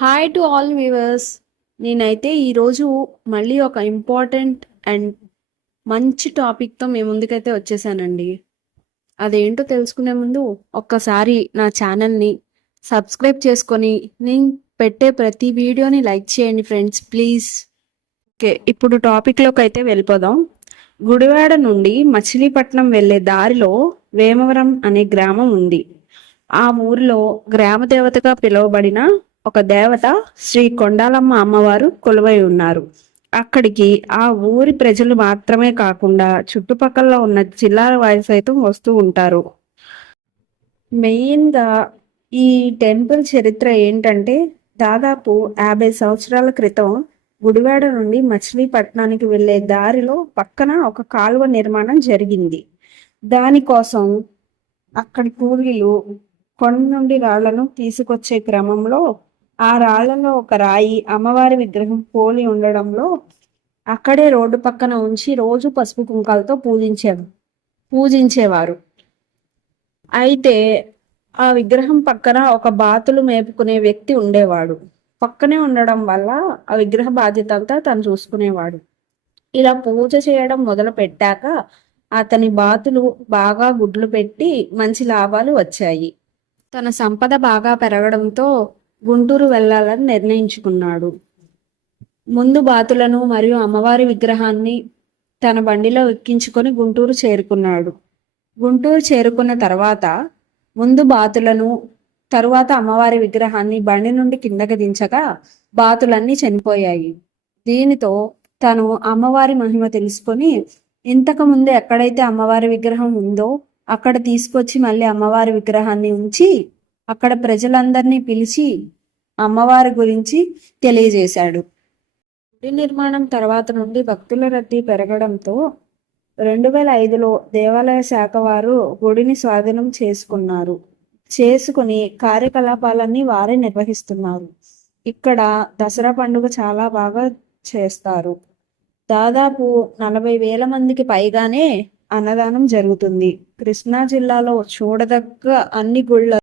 Hi to all viewers. నేనైతే ఈరోజు మళ్ళీ ఒక ఇంపార్టెంట్ అండ్ మంచి టాపిక్తో మీ ముందుకైతే వచ్చేసానండి. అదేంటో తెలుసుకునే ముందు ఒక్కసారి నా ఛానల్ని సబ్స్క్రైబ్ చేసుకొని నేను పెట్టే ప్రతి వీడియోని లైక్ చేయండి ఫ్రెండ్స్, ప్లీజ్. ఓకే, ఇప్పుడు టాపిక్లోకి అయితే వెళ్ళిపోదాం. గుడివాడ నుండి మచిలీపట్నం వెళ్ళే దారిలో వేమవరం అనే గ్రామం ఉంది. ఆ ఊరిలో గ్రామ దేవతగా పిలువబడిన ఒక దేవత శ్రీ కొండాలమ్మ అమ్మవారు కొలువై ఉన్నారు. అక్కడికి ఆ ఊరి ప్రజలు మాత్రమే కాకుండా చుట్టుపక్కల ఉన్న జిల్లాల వారి సైతం వస్తూ ఉంటారు. మెయిన్గా ఈ టెంపుల్ చరిత్ర ఏంటంటే, దాదాపు 50 సంవత్సరాల క్రితం గుడివాడ నుండి మచిలీపట్నానికి వెళ్ళే దారిలో పక్కన ఒక కాలువ నిర్మాణం జరిగింది. దానికోసం అక్కడి కూలీలు కొండ నుండి రాళ్లను తీసుకొచ్చే క్రమంలో ఆ రాళ్లలో ఒక రాయి అమ్మవారి విగ్రహం పోలి ఉండడంలో అక్కడే రోడ్డు పక్కన ఉంచి రోజు పసుపు కుంకాలతో పూజించేవారు. అయితే ఆ విగ్రహం పక్కన ఒక బాతులు మేపుకునే వ్యక్తి ఉండేవాడు. పక్కనే ఉండడం వల్ల ఆ విగ్రహ బాధ్యత అంతా తను చూసుకునేవాడు. ఇలా పూజ చేయడం మొదలు పెట్టాక అతని బాతులు బాగా గుడ్లు పెట్టి మంచి లాభాలు వచ్చాయి. తన సంపద బాగా పెరగడంతో గుంటూరు వెళ్ళాలని నిర్ణయించుకున్నాడు. ముందు బాతులను మరియు అమ్మవారి విగ్రహాన్ని తన బండిలో ఎక్కించుకొని గుంటూరు చేరుకున్నాడు. గుంటూరు చేరుకున్న తర్వాత ముందు బాతులను, తరువాత అమ్మవారి విగ్రహాన్ని బండి నుండి కిందకి దించగా బాతులన్నీ చనిపోయాయి. దీనితో తను అమ్మవారి మహిమ తెలుసుకొని ఇంతకు ముందు ఎక్కడైతే అమ్మవారి విగ్రహం ఉందో అక్కడ తీసుకొచ్చి మళ్ళీ అమ్మవారి విగ్రహాన్ని ఉంచి అక్కడ ప్రజలందరినీ పిలిచి అమ్మవారి గురించి తెలియజేశాడు. గుడి నిర్మాణం తర్వాత నుండి భక్తుల రద్దీ పెరగడంతో 2005లో దేవాలయ శాఖ వారు గుడిని స్వాధీనం చేసుకుని కార్యకలాపాలన్నీ వారే నిర్వహిస్తున్నారు. ఇక్కడ దసరా పండుగ చాలా బాగా చేస్తారు. దాదాపు 40,000 మందికి పైగానే అన్నదానం జరుగుతుంది. కృష్ణా జిల్లాలో చూడదగ్గ అన్ని గుళ్ళ